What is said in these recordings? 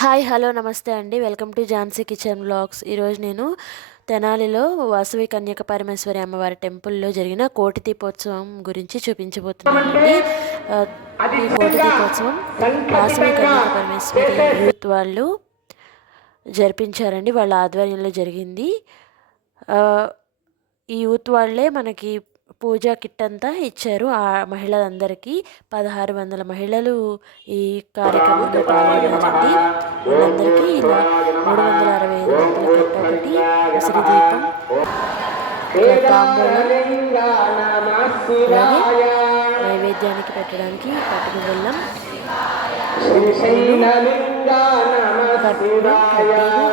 Hi hello నమస్తే అండి. Welcome to Jhansi kitchen vlogs. ఈరోజు నేను తెనాలిలో వాసవి కన్యక పరమేశ్వరి అమ్మవారి టెంపుల్లో జరిగిన కోటి దీపోత్సవం గురించి చూపించబోతున్నానండి. ఈ కోటి దీపోత్సవం వాసవి కన్యక పరమేశ్వరి యూత్ వాళ్ళు జరిపించారండి. వాళ్ళ ఆధ్వర్యంలో జరిగింది. ఈ యూత్ వాళ్ళే మనకి పూజా కిట్ అంతా ఇచ్చారు. ఆ మహిళలందరికీ 1600 మహిళలు ఈ కార్యక్రమంలో పాల్గొన్నారండి. వాళ్ళందరికీ ఇలా 365 మందుల కట్ట ఒకటి, ఉసిరి దీపం, తాంబూలం, అలాగే నైవేద్యానికి పెట్టడానికి పట్టుకు బెల్లం, కర్పూరం, కడ్డీలు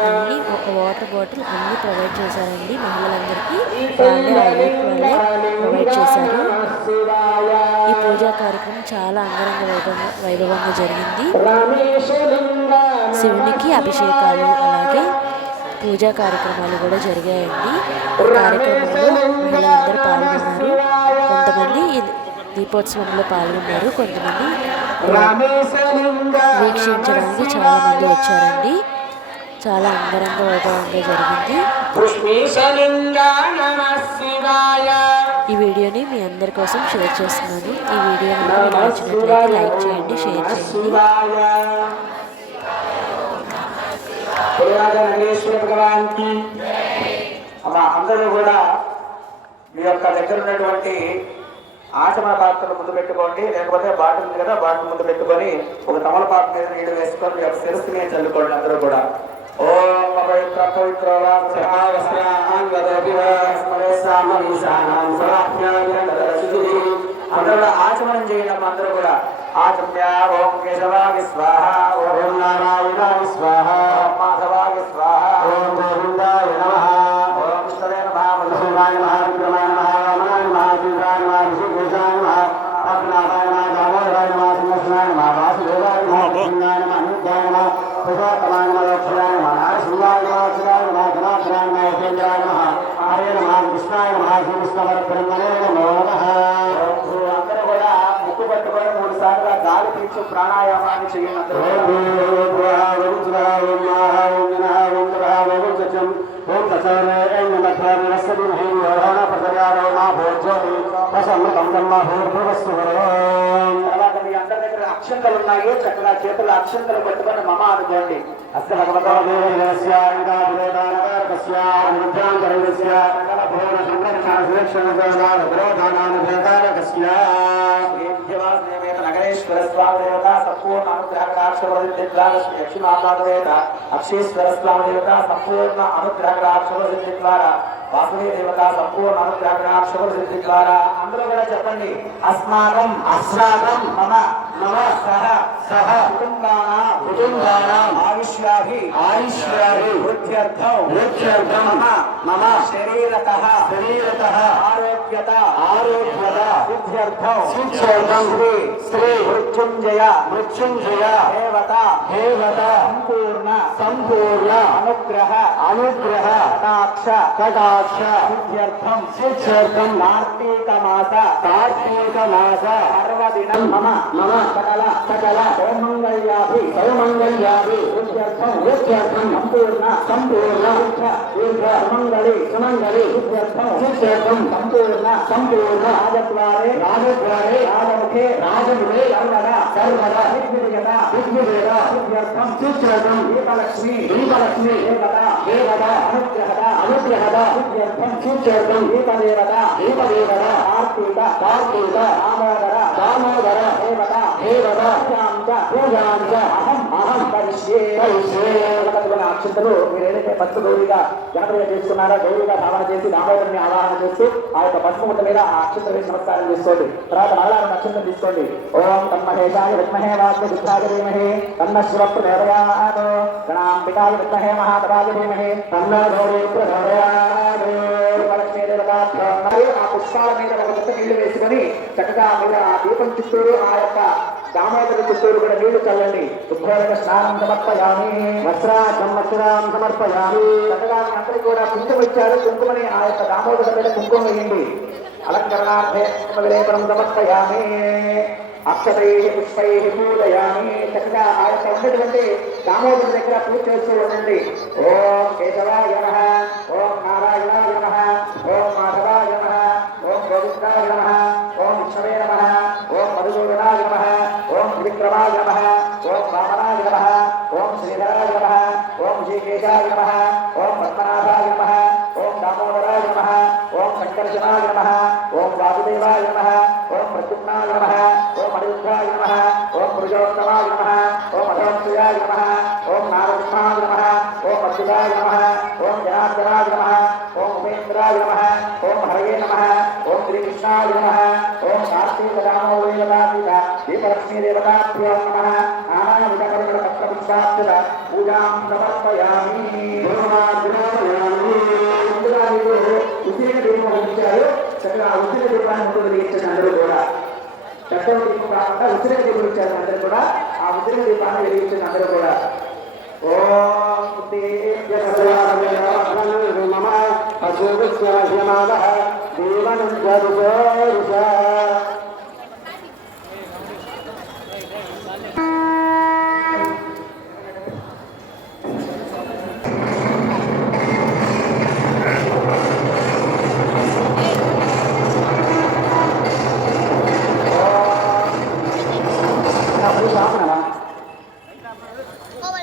అన్నీ, ఒక వాటర్ బాటిల్ అన్నీ ప్రొవైడ్ చేశారండి. మహిళలందరికీ వాళ్ళే ప్రొవైడ్ చేశారు. ఈ పూజా కార్యక్రమం చాలా అంగరంగ వైభవంగా జరిగింది. శివునికి అభిషేకాలు అలాగే పూజా కార్యక్రమాలు కూడా జరిగాయండి. ఈ కార్యక్రమంలో మహిళలందరూ పాల్గొన్నారు. కొంతమంది దీపోత్సవంలో పాల్గొన్నారు, కొంతమంది వీక్షించడానికి చాలా మంది వచ్చారండి. చాలా అంగరంగ వైభవంగా జరిగింది. ఈ వీడియోని మీ అందరి కోసం షేర్ చేస్తున్నాను. ఈ వీడియో మీకు నచ్చినట్లయితే లైక్ చేయండి, షేర్ చేయండి. అందరూ కూడా మీ యొక్క దగ్గర ఉన్నటువంటి ఆచమన పాత్రలు ముందు పెట్టుకోండి, లేకపోతే బాటిల్ ఉంది కదా బాటిల్ ముందు పెట్టుకొని ఒక తమలపాకు మీద నీళ్లు వేసుకొని మీ యొక్క శిరస్సు మీద చల్లుకోండి. అందరూ కూడా ఓం పవిత్ర పవిత్ర అందరూ ఆచమనం చేయడం. అందరూ కూడా ఆచమ్య ఓం కేశవాగి స్వాహ, ఓం నారాయణాయ స్వాహ, ఓం మాధవాగి స్వాహ, ఓం గోవిందాయ నమః, ఓం విష్ణవే నమః, మధుసూదనాయ నమః, విక్రమాయ నమః, వామనాయ నమః, శ్రీరాయ నమః, ఋషికేశాయ నమః, పద్మనాభాయ నమః, దామోదరాయ నమః, సింహాసనాయ నమః, వాసుదేవాయ నమః, సింహాయ నమః, అనిత్యాయ నమః, ప్రజాతమాయ నమః, లక్ష్యాయ నమః, నారసింహాయ నమః, అక్షరాయ నమః, ధనాధనాయ నమః, ఉపేంద్రాయ నమః, ఆర్య నమః, కృష్ణాయ నమః, శ్రీకృష్ణపరబ్రహ్మణే నమో నమః. అందరూ కూడా ముక్కు పట్టుకొని 3 సార్లు గాలి పీల్చు ప్రాణాయామాన్ని చేయండి. అక్షంతలు ఉన్నాయి, చక్కగా చేతుల అక్షంతలు పట్టుకొని మమ అనుకోండి. అస్య నగరేశ్వర స్వామి దేవత సంపూర్ణ అనుగ్రహకటాక్షరసిద్ధి లక్ష్మీమాతాదేవత అక్షేశ్వర స్వామి దేవత సంపూర్ణ అనుగ్రహకటాక్షరసిద్ధి ద్వారా వాసుదేవ దేవత సంపూర్ణ అనుగ్రహకటాక్షరసిద్ధి ద్వారా అందరూ కూడా చెప్పండి. అస్మాకం అస్మాకం మమ మమ సహ సహ కుటుంబానాం ఆయుష్యాభి వృద్ధ్యర్థం మమ మమ శరీరతః ఆరోగ్యత సిద్ధ్యర్థం శ్రీ మృత్యుంజయ దేవత సంపూర్ణ అనుగ్రహ కటాక్ష సిద్ధ్యర్థం కార్తీక మాస పర్వదినం మమ సకల సౌమంగళ్యాభి వృద్ధ్యర్థం సంపూర్ణ సుమంగళి వృద్ధ్యర్థం సంపూర్ణ రాజద్వారే రాజముఖే సర్వదా దిగ్విజయ వృద్ధ్యర్థం దీపలక్ష్మి దేవత అనుగ్రహద వృద్ధ్యర్థం దీపదేవత కార్తీక దామోదర దేవత అహం పరిష్యే. అక్షంతలు మీరు ఏదైతే పసుపు గౌరిగా గణపతిగా చేసుకున్నారో గౌరిగా భావన చేసి దామోదరుని ఆవాహన చేస్తూ ఆ యొక్క పసుపు ముట్ట మీద ఆ అక్షంతలు వేసి నమస్కారం చేసుకోండి. తర్వాత మరలా అక్షంతం తీసుకోండి. ఓం తన్మహేశాయ విద్మహే వాగ్దేవాయ ధీమహి తన్న శివ ప్రచోదయాత్ గణాంబికాయ విద్మహే మహాదేవాయ ధీమహి తన్నో గౌరీ ప్రచోదయాత్. ఆ పుష్పాల మీద ఒక ముట్ట నీళ్లు వేసుకొని చక్కగా మీరు ఆ దీపం చుట్టూరు ఆ యొక్క దామోదరి చుట్టూరు కూడా నీళ్లు చల్లండి. శుభ్రమైన స్నానం సమర్పయామి, వస్త్రాం సమర్పయామి. చక్కగా అందరికీ కూడా కుంకుమ ఇచ్చారు. కుంకుమని ఆ యొక్క దామోదరి మీద కుంకుమ వేయండి. అలంకరణార్థే విలేపనం సమర్పయామి. అక్షతై పుష్పై పూజయామి. చక్కగా ఆ యొక్క ఉన్నటువంటి దామోదరుడి దగ్గర పూజ చేస్తూ ఉండండి. ఓం కేశవాయ నమః, ఓం నారాయణాయ నమః, ఓం మాధవాయ నమః, ఓం గోవిందాయ నమః, ఓం విష్ణవే నమః, ఓం మధుసూదనాయ నమః, ఓం త్రివిక్రమాయ నమః, ఓం వామనాయ నమః, ఓం శ్రీధరాయ నమః, ఓం శ్రీకేశాయ నమః, ఓం పద్మనాభాయ నమః, ఓం దామోదరాయ నమః, ఓం సంకర్షణాయ నమః, ఓం వాసుదేవాయ నమః, ఓం ప్రద్యుమ్నాయ నమః, ఓం అనిరుద్ధాయ నమః, ఓం పురుషోత్తమాయ నమః, ఓం అధోక్షయాయ నమః, ఓం నారసింహాయ నమః, ఓం అచ్యుతాయ నమః, ఓం జనార్దనాయ నమః, ఓం ఉపేంద్రాయ నమః, ఓం హరయే నమః, ఓం శ్రీకృష్ణాయ నమః, ఓం కార్తీకదామోదరీదేవతాతీత దీపలక్ష్మీదేవతాభ్యో నమః. నానావిధ పరిమళ పత్రపుష్పాక్షర పూజాం సమర్పయామి. ముందుగా మీరు ఉసిరిక దీపం వెలిగించారు. చక్కగా ఆ ఉసిరిక దీపాన్ని ముందు వెలిగించండి. అందరూ కూడా చక్కగా దీపం కాకుండా ఉసిరిక దీపం ఇచ్చారు. అందరూ కూడా ఆ ఉసిరిక దీపాన్ని వెలిగించండి. అందరూ కూడా ఓం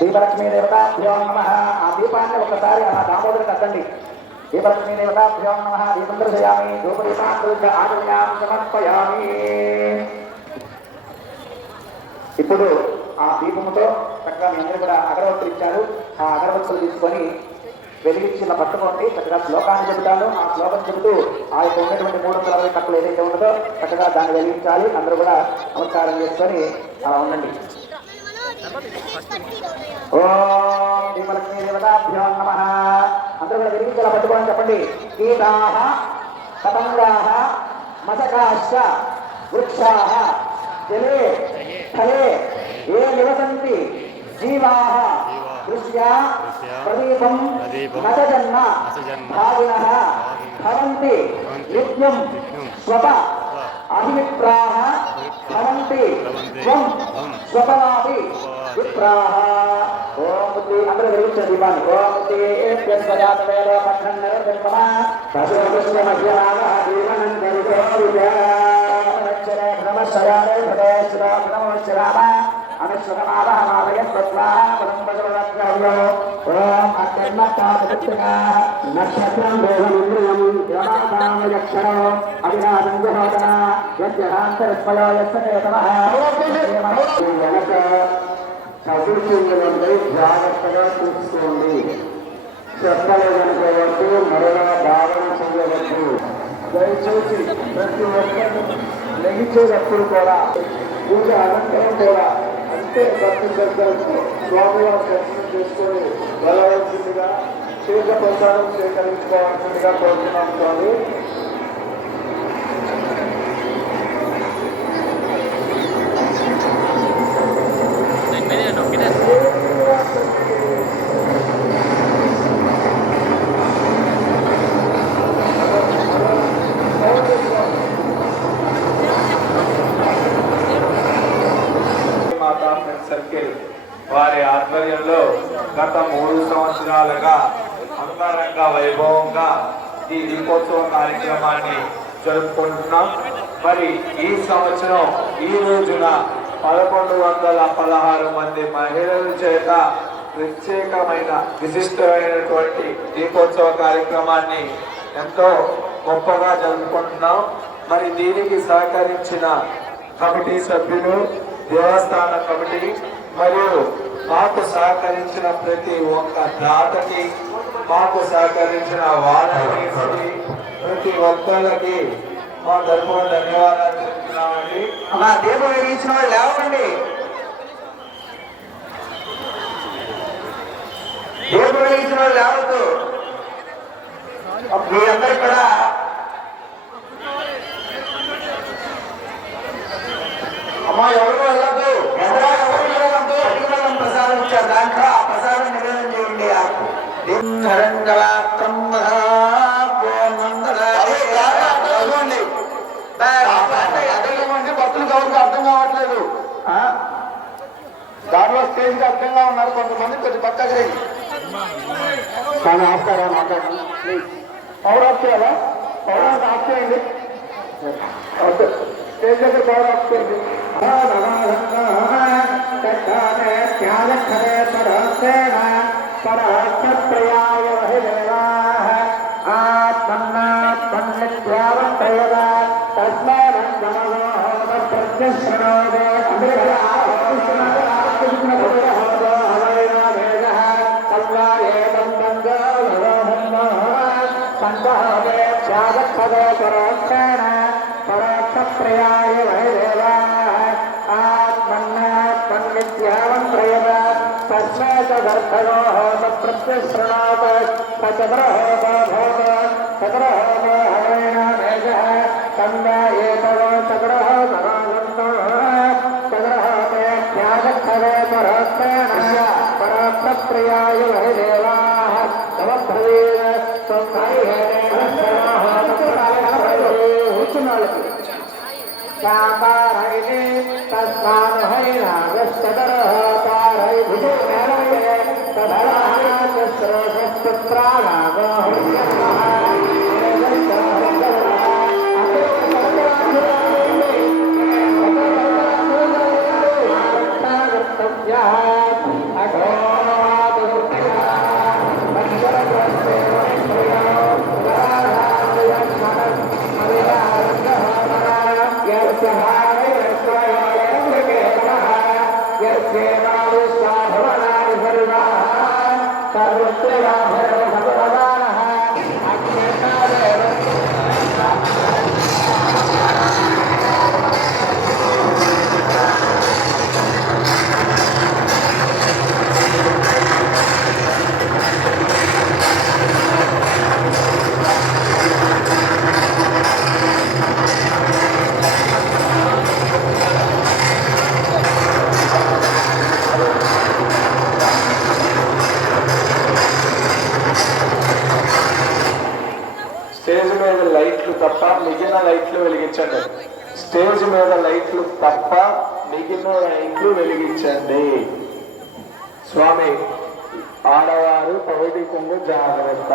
దీపలక్ష్మీదేవతాభ్యో నమః. ఆ దీపాన్ని ఒకసారి ఆ దామోదరికి అద్దండి. దీపలక్ష్మీదేవతాభ్యో నమః. దీపం దర్శయామి. ధూపదీపాంతరిక ఆచమ్యాం సమర్పయామి. ఇప్పుడు ఆ దీపముతో చక్కగా మీ అందరూ కూడా అగరవత్తులు ఇచ్చారు. ఆ అగరవత్తులు తీసుకొని వెలిగించిన పట్టుకోండి. చక్కగా శ్లోకాన్ని చెబుతాను. ఆ శ్లోకం చెబుతూ ఆ యొక్క ఉన్నటువంటి 360 కట్టలు ఏదైతే ఉన్నదో చక్కగా దాన్ని వెలిగించాలి. అందరూ కూడా నమస్కారం చేసుకొని అలా ఉండండి. ఓం దీపలక్ష్మీదేవతాభ్యో నమః. అందరూ కూడా వెలిగించి అలా పట్టుకోవాలని చెప్పండి. కీటాః పతంగాః మశకాశ్చ వృక్షాః జలే స్థలే ఏ నివసంతి జీవాః దృశ్యా ప్రదీపం నచజన్మ భావినః భవంతి నిత్యం స్వప అభిప్రాః భవంతి త్వం స్వపవాపి విప్రాః. ఓం బుద్ధి అందరూ వెలిగించిన దీపాన్ని. ఓం బుద్ధి ఏభ్యస్వజాతవేలో పఠన్నరర్గమ పశుమధ్యమాన జీవనం గరుడోరుజా నమశ్చరే నమశ్చయారే భదేశ్వర నమశ్చరామ అనుశ్వరమావహమావయ స్వస్వాహ పరంపజవరత్నవ్యో. ఓం అత్యన్మత్తాపతిష్టకా నక్షత్రం దేవమింద్రియం యమాసామయక్షరో అవినాశం జహోదన యజ్జహాంతరస్వయో యస్సచేతమః. వెనక చదువుతుందంటే జాగ్రత్తగా చూసుకోండి. చెప్పలేదనుకోవద్దు, మరలా భావన చేయవద్దు. దయచేసి ప్రతి ఒక్కరు లెగించేటప్పుడు కూడా పూజ అనంతరం కూడా అంటే భక్తి శ్రద్ధలతో స్వామివారి దర్శనం చేసుకొని వెళ్ళవలసిందిగా తీర్థ ప్రసాదం స్వీకరించుకోవాల్సిందిగా కోరుతున్నాం. స్వామి సర్కిల్ వారి ఆధ్వర్యంలో గత 3 సంవత్సరాలుగా అంగరంగ వైభవంగా ఈ దీపోత్సవ కార్యక్రమాన్ని జరుపుకుంటున్నాం. మరి ఈ సంవత్సరం ఈ రోజున 1116 మంది మహిళల చేత ప్రత్యేకమైన విశిష్టమైనటువంటి దీపోత్సవ కార్యక్రమాన్ని ఎంతో గొప్పగా జరుపుకుంటున్నాం. మరి దీనికి సహకరించిన కమిటీ సభ్యులు, దేవస్థాన కమిటీ మరియు మాకు సహకరించిన ప్రతి ఒక్క దాతకి, మాకు సహకరించిన వారందరికీ, ప్రతి ఒక్కరికి మా తరఫున ధన్యవాదాలు చెప్తున్నామండి. మా దీపం వెలిగించిన వాళ్ళు లేవండి. దీపం వెలిగించిన వాళ్ళు లేవద్దు. మీ అందరు కూడా అమ్మా ఎవరు వెళ్ళద్దు. ఎవరు ప్రసాదం ఇచ్చారు. దాంట్లో ఆ ప్రసాదం నివేదన చేయండి. భక్తులకు ఎవరికి అర్థం కావట్లేదు. స్టేజ్ అర్థంగా ఉన్నారు, కొంతమంది కొంచెం పక్కకి రండి. కానీ ఆపుతారా మాట్లాడండి ప్లీజ్. పవర్ ఆఫ్ చేయాలా? పవర్ ఆఫ్ చేయండి. ఓకే, స్టేజ్ దగ్గర పవర్ ఆఫ్ చేయండి. పరోక్షప్రయాయ వహదేవా ఆత్మన్నాత్మన్నిత్యావంత్రయవ తస్మై తదర్థగో హోమ ప్రత్యశృణోత సచగ్రహోమో భోమ సగ్రహోమో హరేణ మేఘః కందాయేతవో సగ్రహో సరాగంతో సగ్రహోమే త్యాగక్షరే పరోక్షేణ పరోక్షప్రయాయ వహదేవా సమబ్రవీణ కూర్చున్నాళ్ళకి తస్మాన్ హైరాగర పారై భుజే స్టేజ్ మీద లైట్లు తప్ప మిగిలిన లైట్లు వెలిగించండి. స్టేజ్ మీద లైట్లు తప్ప మిగిలిన లైట్లు వెలిగించండి. స్వామి, ఆడవారు పౌడి కొంగు జాగ్రత్త.